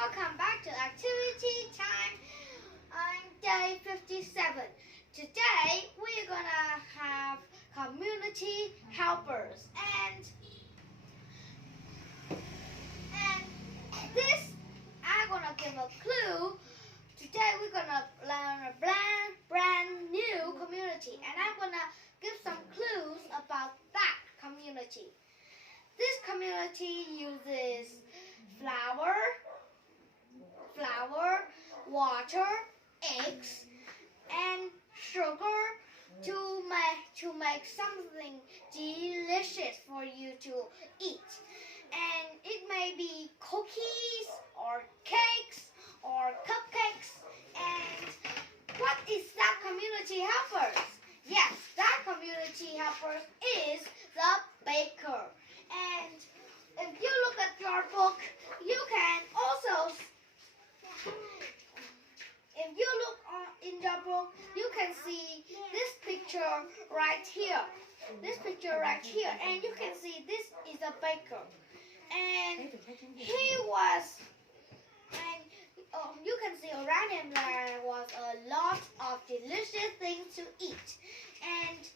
welcome back to activity time on day 57. Today we're gonna have community helpers and this I'm gonna give a clue. Today we're gonna learn a brand new community and I'm gonna give some clues about that community. This community uses flour, water, eggs, and sugar to make something delicious for you to eat. And it may be cookies or cakes or cupcakes. And what is that community helpers? Yes, that community helpers is the baker. And if you look at your book, you can also, if you look in your book, you can see this picture right here. This picture right here, and you can see this is a baker. And you can see around him there was a lot of delicious things to eat. And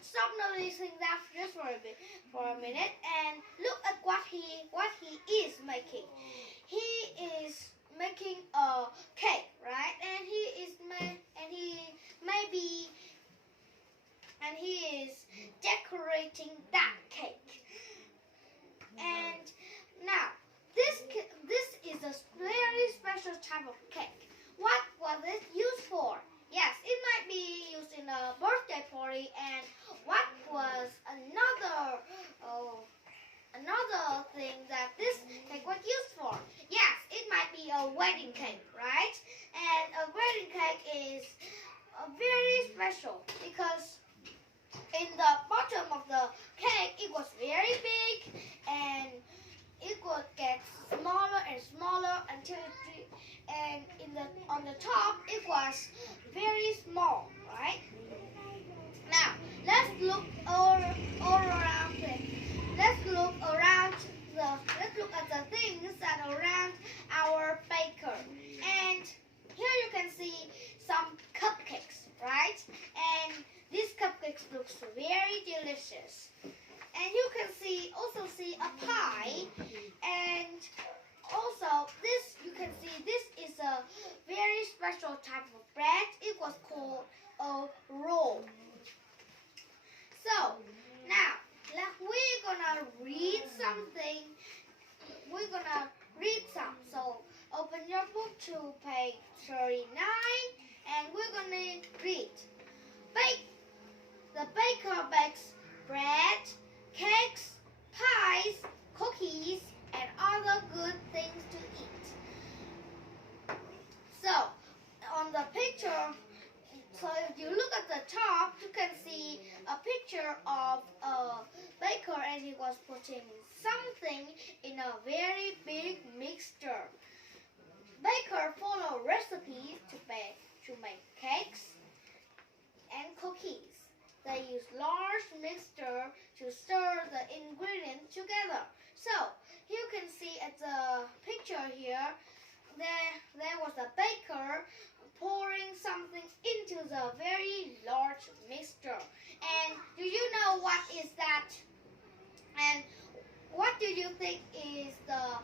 stop noticing that just for a minute and look at what he is making. He is making a cake, right? And he is decorating that cake. And now this is a very special type of cake. What was it used for? Yes, it might be used in a birthday party. And what was another thing that this cake was used for? Yes, it might be a wedding cake, right? And a wedding cake is very special because in the bottom of the cake it was very big and it would get smaller and smaller until on the top it was very small, right? Now let's look all around it. Let's look at the things that are around our baker. And here you can see some cupcakes, right? And these cupcakes looks very delicious. And you can also see a pie. And also you can see this is a very special type of bread. It was called a roll. So now we're gonna read something. We're gonna read some. So open your book to page 39 and we're gonna read. The baker bakes bread, cakes, pies, cookies, and other good things to eat. So on the picture, so if you look at the top, you can see a picture of a baker and he was putting something in a very big mixture. Baker follow recipes to make cakes and cookies. They use large mixture to stir the ingredients together. So you can see at the picture here, there was a baker pouring something into the very large mixture. And do you know what is that? And what do you think is the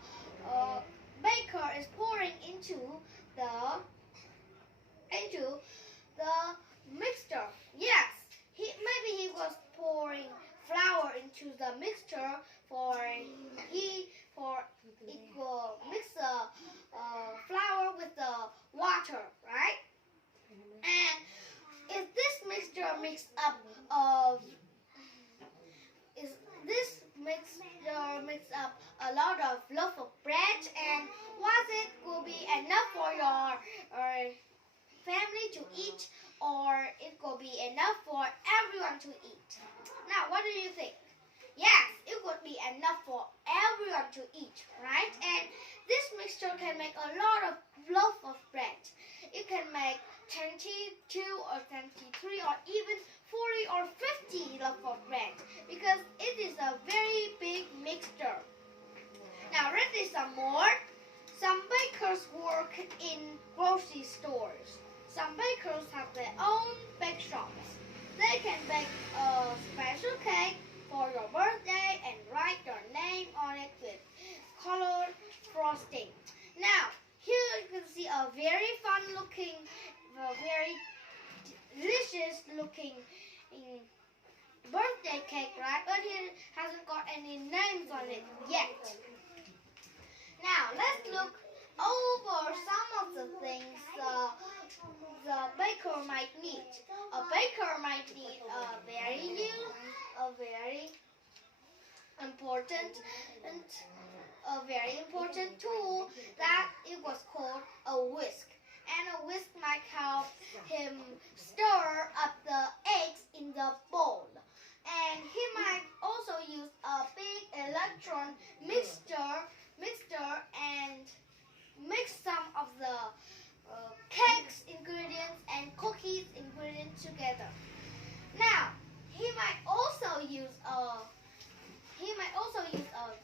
baker is pouring into the mixture? Yes, maybe he was pouring flour into the mixture for it will mix the flour with the water, right? And if this mixture mixed up a lot of loaf of bread, and was it will be enough for your family to eat, or it will be enough for everyone to eat? Now, what do you think? Yes, it would be enough for everyone to eat, right? And this mixture can make a lot of loaf of bread. It can make 22 or 23 or even 40 or 50 loaf of bread because it is a very big mixture. Now read see some more. Some bakers work in grocery stores. Some bakers have their own bake shops. They can bake a special cake for your birthday and write your name on it with colored frosting. Now, here you can see a very fun looking, very delicious looking birthday cake, right? But it hasn't got any names on it yet. Now, let's look over some of the things the baker might need. A baker might need a very important tool that it was called a whisk. And a whisk might help him stir up the eggs in the bowl. And he might also use a big electron mixer and mix some of the cakes ingredients and cookies ingredients together. Now, he might also use a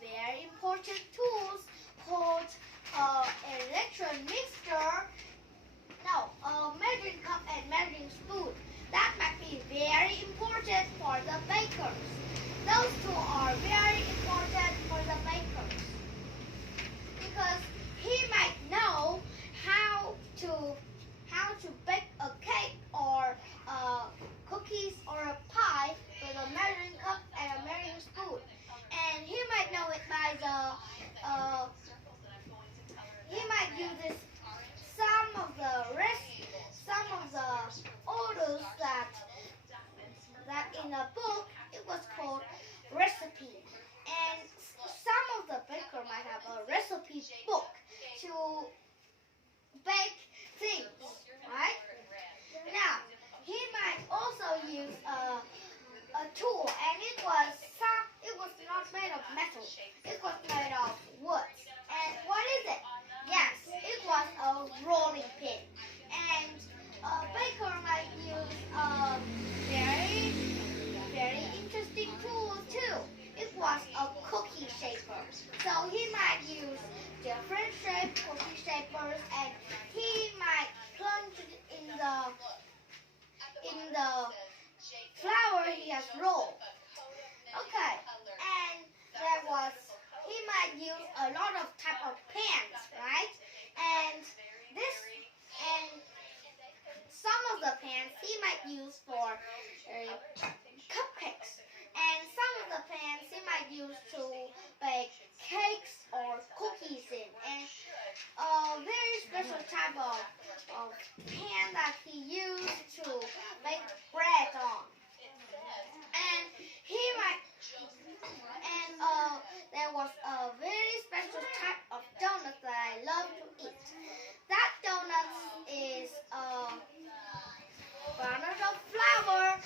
very important tools called electron mixer. No, a measuring cup and measuring spoon. That might be very important for the bakers. Those two are very important for the bakers because he might know how to bake a cake or cookies or a pie with a measuring cup and a measuring spoon. And he might know it by he might use this some of the orders that in a book it was called recipe. And some of the baker might have a recipe book to bake things, right? Now, he might also use a tool, and it was not made of metal. It was made of wood. And what is it? Yes, it was a rolling pin. And a baker might use a very interesting tool too. It was a cookie shaper. So he might use different shaped cookie shapers, and he might plunge it in the flour he has rolled. Okay, and he might use a lot of type of pans, right? And some of the pans he might use for cupcakes, and some of the pans he might use to bake cakes or cookies in, and a very special type of pan that he used to bake bread on. And there was a very special type of donut that I love to eat. That donut is garnered of flour,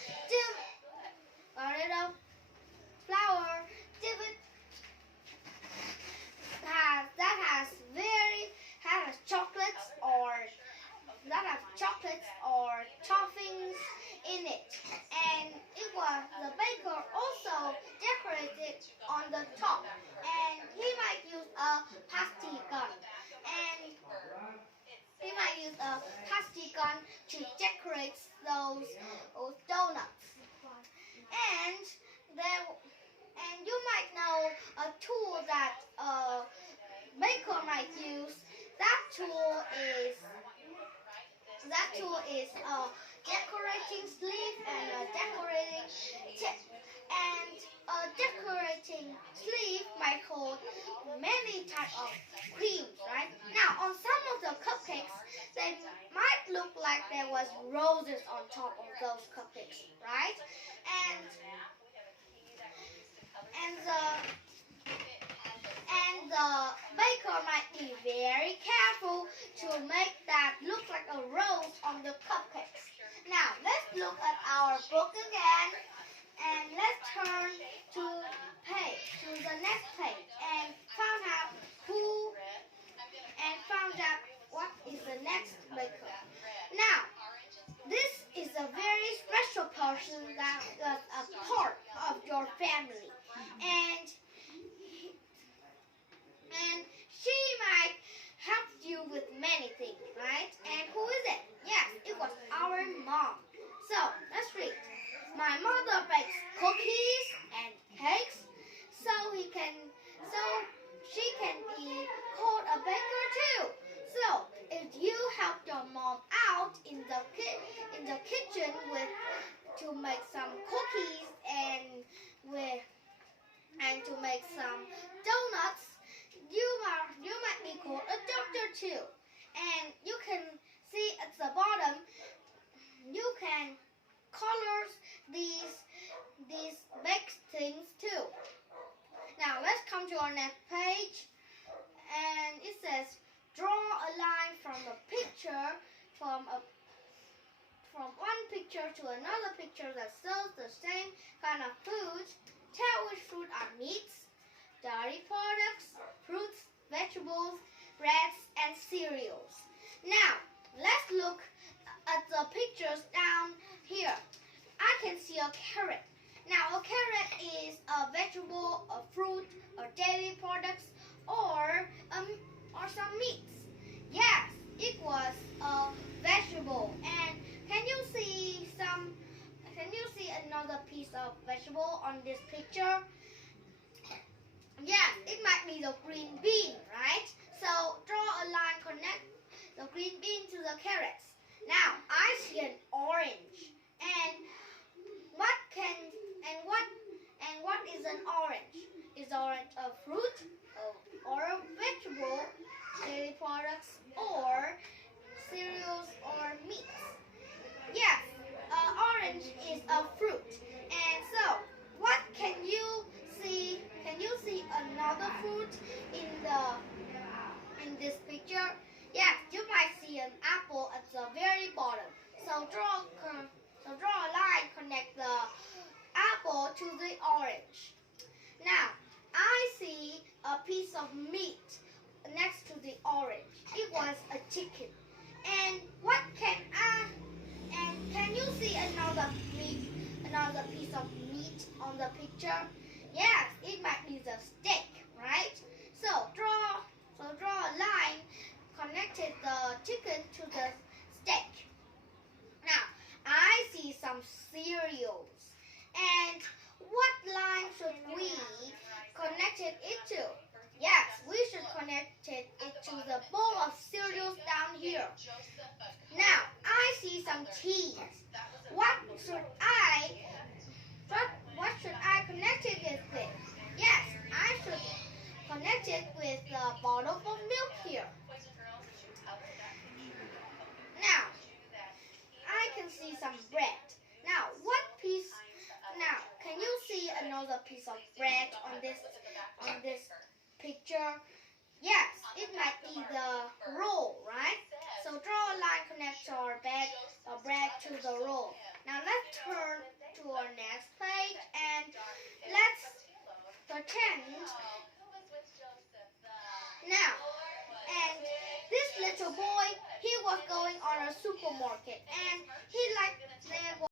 that has chocolates or toppings in it, and the baker also decorated on the top, and he might use a pasty gun, to decorate those donuts. And you might know a tool that baker might use. That tool is a decorating sleeve and a decorating tip. And a decorating sleeve might hold many types of creams, right? Now, on some of the cupcakes, they might look like there was roses on top of those cupcakes, right? And the baker might be very careful to make that look like a rose on the cupcakes. Now, let's look at our book again, and let's turn to the next page and find out what is the next baker. Now, this is a very special person that was a part of your family, and picture to another picture that shows the same kind of food, tell which fruit are meats, dairy products, fruits, vegetables, breads, and cereals. Now, let's look at the pictures down here. I can see a carrot. Now, a carrot is a vegetable, a fruit, a dairy products, or some meats. Yes, it was a vegetable. And can you see another piece of vegetable on this picture? Yes, it might be the green bean, right? So draw a line, connect the green bean to the carrots. Now I see an orange. And what is an orange? Is orange a fruit or a vegetable, dairy products, or cereals or meats? Yes, orange is a fruit. And so, what can you see? Can you see another fruit in this picture? Yes, you might see an apple at the very bottom. So draw a line, connect the apple to the orange. Now, I see a piece of meat next to the orange. It was a chicken. And can you see another piece of meat on the picture? Yes, it might be the steak, right? So draw a line, connected the chicken to the steak. Now, I see some cereals. And what line should we connect it to? Yes, we should connect it to the bowl of cereals down here. Now, I see some cheese. What should I connect it with? Yes, I should connect it with the bottle of milk here. Now, I can see some bread. Now, can you see another piece of bread on this picture? Yes, it might be the roll, right? So draw a line, connect our bread to the roll. Now let's turn to our next page and let's pretend. Now, and this little boy, he was going on a supermarket and he liked there